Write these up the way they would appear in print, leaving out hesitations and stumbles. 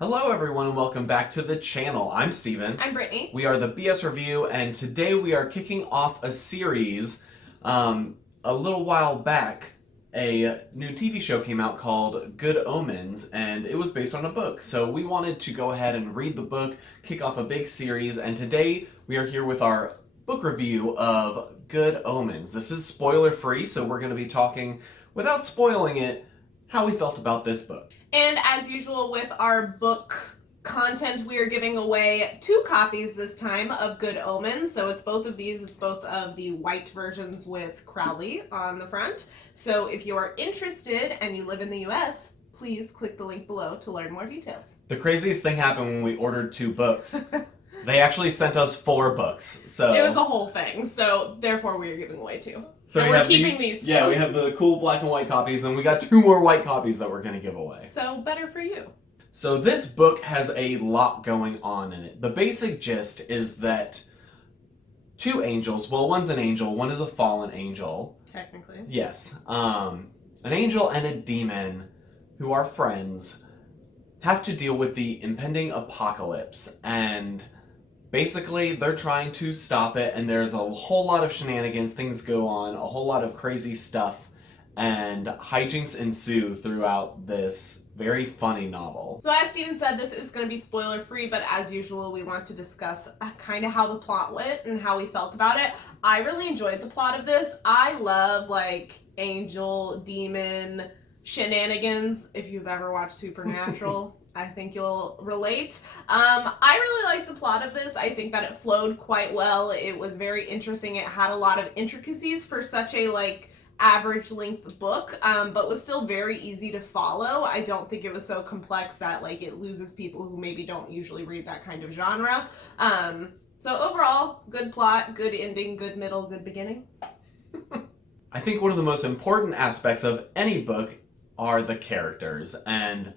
Hello everyone and welcome back to the channel. I'm Steven. I'm Brittany. We are the BS Review and today we are kicking off a series. A little while back, a new TV show came out called Good Omens and it was based on a book. So we wanted to go ahead and read the book, kick off a big series, and today we are here with our book review of Good Omens. This is spoiler free, so we're going to be talking, without spoiling it, how we felt about this book. And as usual with our book content, we are giving away 2 copies this time of Good Omens. So it's both of these. It's both of the white versions with Crowley on the front. So if you are interested and you live in the US, please click the link below to learn more details. The craziest thing happened when we ordered 2 books. They actually sent us 4 books. So it was a whole thing. So therefore we are giving away 2. So and we're keeping these 2. Yeah, we have the cool black and white copies, and we got 2 more white copies that we're going to give away. So better for you. So this book has a lot going on in it. The basic gist is that 2 angels, well, one's an angel, one is a fallen angel. Technically. Yes. An angel and a demon who are friends have to deal with the impending apocalypse, and basically, they're trying to stop it, and there's a whole lot of shenanigans, things go on, a whole lot of crazy stuff, and hijinks ensue throughout this very funny novel. So as Steven said, this is going to be spoiler free, but as usual, we want to discuss kind of how the plot went and how we felt about it. I really enjoyed the plot of this. I love, like, angel, demon shenanigans. If you've ever watched Supernatural, I think you'll relate. I really like the plot of this. I think that it flowed quite well. It was very interesting. It had a lot of intricacies for such a, like, average length book, but was still very easy to follow. I don't think it was so complex that, like, it loses people who maybe don't usually read that kind of genre. So overall, good plot, good ending, good middle, good beginning. I think one of the most important aspects of any book are the characters, and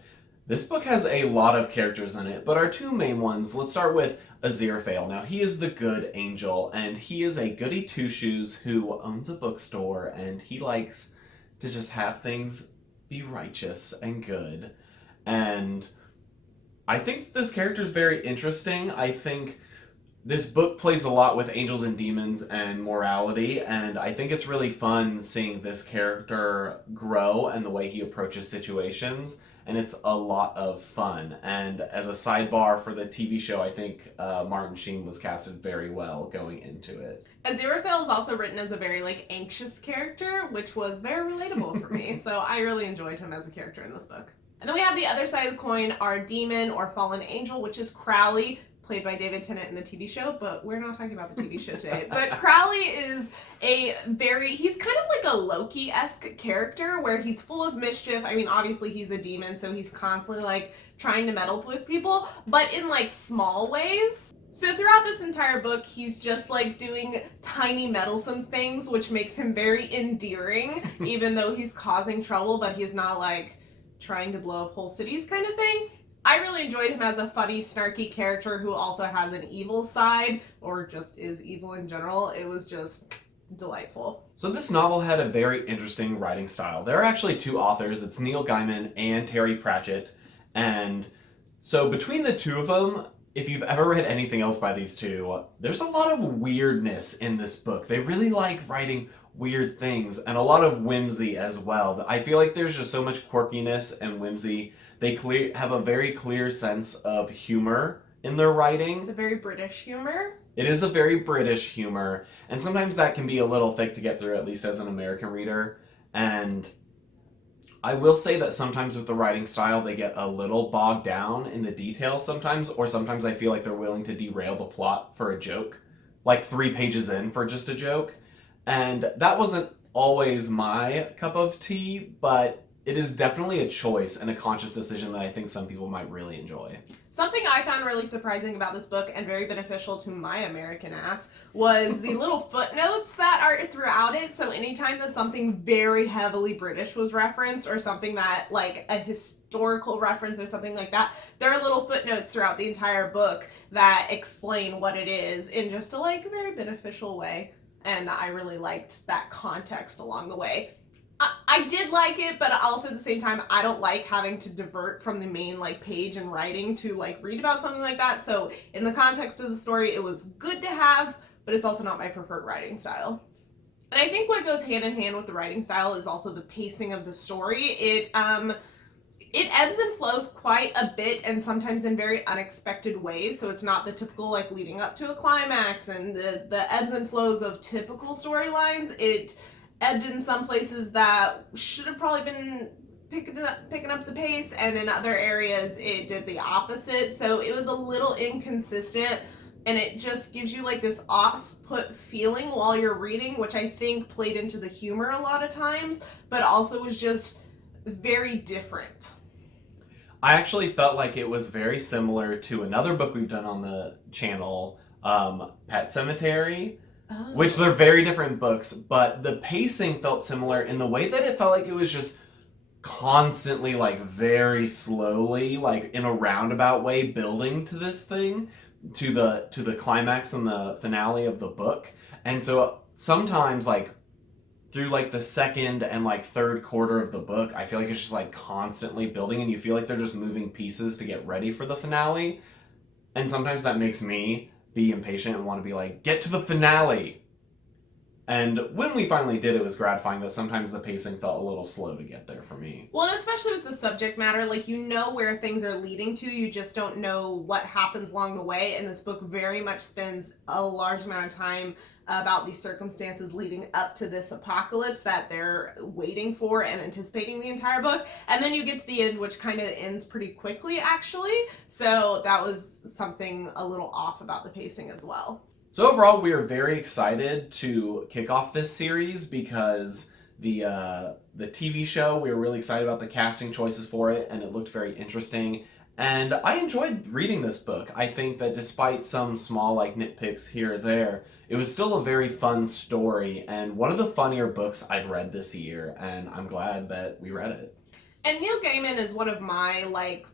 this book has a lot of characters in it, but our 2 main ones, let's start with Aziraphale. Now, he is the good angel, and he is a goody two-shoes who owns a bookstore, and he likes to just have things be righteous and good. And I think this character is very interesting. I think this book plays a lot with angels and demons and morality, and I think it's really fun seeing this character grow and the way he approaches situations. And it's a lot of fun. And as a sidebar for the TV show, I think Martin Sheen was casted very well going into it. Aziraphale is also written as a very, like, anxious character, which was very relatable for me. So I really enjoyed him as a character in this book. And then we have the other side of the coin, our demon or fallen angel, which is Crowley, played by David Tennant in the TV show, but we're not talking about the TV show today. But Crowley is he's kind of like a Loki-esque character where he's full of mischief. I mean, obviously he's a demon, so he's constantly, like, trying to meddle with people, but in, like, small ways. So throughout this entire book, he's just, like, doing tiny meddlesome things, which makes him very endearing, even though he's causing trouble, but he's not, like, trying to blow up whole cities kind of thing. I really enjoyed him as a funny, snarky character who also has an evil side, or just is evil in general. It was just delightful. So this novel had a very interesting writing style. There are actually 2 authors. It's Neil Gaiman and Terry Pratchett. And so between the 2 of them, if you've ever read anything else by these 2, there's a lot of weirdness in this book. They really like writing weird things and a lot of whimsy as well. I feel like there's just so much quirkiness and whimsy. They have a very clear sense of humor in their writing. It's a very British humor. It is a very British humor, and sometimes that can be a little thick to get through, at least as an American reader. And I will say that sometimes with the writing style, they get a little bogged down in the details sometimes, or sometimes I feel like they're willing to derail the plot for a joke, like 3 pages in for just a joke. And that wasn't always my cup of tea, but it is definitely a choice and a conscious decision that I think some people might really enjoy. Something I found really surprising about this book and very beneficial to my American ass was the little footnotes that are throughout it. So anytime that something very heavily British was referenced or something that, like, a historical reference or something like that, there are little footnotes throughout the entire book that explain what it is in just a, like, very beneficial way. And I really liked that context along the way. I did like it, but also at the same time, I don't like having to divert from the main like page and writing to like read about something like that. So in the context of the story, it was good to have, but it's also not my preferred writing style. And I think what goes hand in hand with the writing style is also the pacing of the story. It ebbs and flows quite a bit, and sometimes in very unexpected ways. So it's not the typical like leading up to a climax and the ebbs and flows of typical storylines. It ebbed in some places that should have probably been picking up the pace, and in other areas it did the opposite. So it was a little inconsistent, and it just gives you like this off-put feeling while you're reading, which I think played into the humor a lot of times, but also was just very different. I actually felt like it was very similar to another book we've done on the channel, Pet Sematary, which they're very different books, but the pacing felt similar in the way that it felt like it was just constantly, like, very slowly, like, in a roundabout way, building to this thing, to the climax and the finale of the book. And so sometimes, like, through like the second and like third quarter of the book, I feel like it's just like constantly building, and you feel like they're just moving pieces to get ready for the finale. And sometimes that makes me be impatient and want to be like, get to the finale. And when we finally did, it was gratifying, but sometimes the pacing felt a little slow to get there for me. Well, and especially with the subject matter, like you know where things are leading to, you just don't know what happens along the way. And this book very much spends a large amount of time about these circumstances leading up to this apocalypse that they're waiting for and anticipating the entire book. And then you get to the end, which kind of ends pretty quickly, actually. So that was something a little off about the pacing as well. So overall, we are very excited to kick off this series because the TV show, we were really excited about the casting choices for it, and it looked very interesting. And I enjoyed reading this book. I think that despite some small like nitpicks here or there, it was still a very fun story and one of the funnier books I've read this year, and I'm glad that we read it. And Neil Gaiman is one of my like,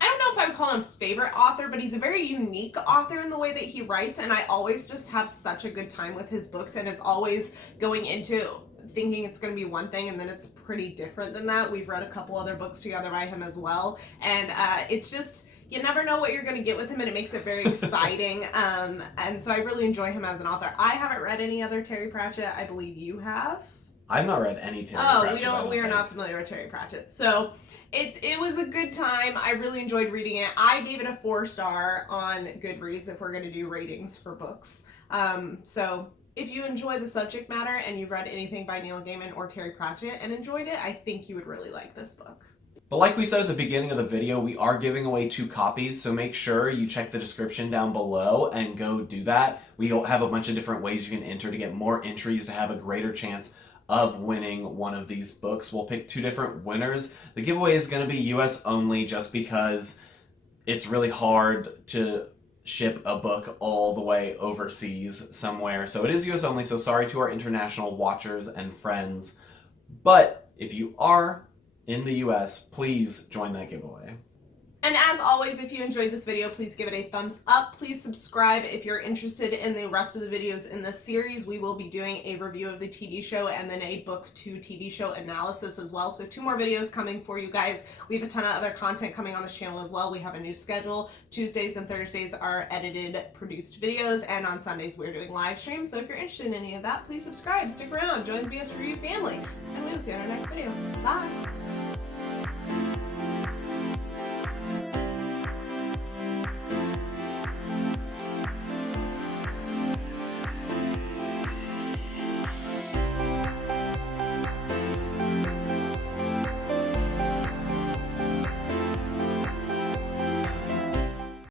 I don't know if I would call him favorite author, but he's a very unique author in the way that he writes, and I always just have such a good time with his books, and it's always going into thinking it's going to be one thing and then it's pretty different than that. We've read a couple other books together by him as well, and it's just, you never know what you're going to get with him, and it makes it very exciting. And so I really enjoy him as an author. I haven't read any other Terry Pratchett. I believe you have. I've not read any Terry Pratchett. We are not familiar with Terry Pratchett. So it was a good time. I really enjoyed reading it. I gave it a 4-star on Goodreads if we're going to do ratings for books. So if you enjoy the subject matter and you've read anything by Neil Gaiman or Terry Pratchett and enjoyed it, I think you would really like this book. But like we said at the beginning of the video, we are giving away 2 copies, so make sure you check the description down below and go do that. We have a bunch of different ways you can enter to get more entries to have a greater chance of winning one of these books. We'll pick 2 different winners. The giveaway is going to be US only just because it's really hard to ship a book all the way overseas somewhere. So it is US only, so sorry to our international watchers and friends. But if you are in the US, please join that giveaway. And as always, if you enjoyed this video, please give it a thumbs up. Please subscribe if you're interested in the rest of the videos in this series. We will be doing a review of the TV show and then a book to TV show analysis as well. So 2 more videos coming for you guys. We have a ton of other content coming on this channel as well. We have a new schedule. Tuesdays and Thursdays are edited, produced videos, and on Sundays we're doing live streams. So if you're interested in any of that, please subscribe, stick around, join the BS Review family, and we'll see you in our next video. Bye!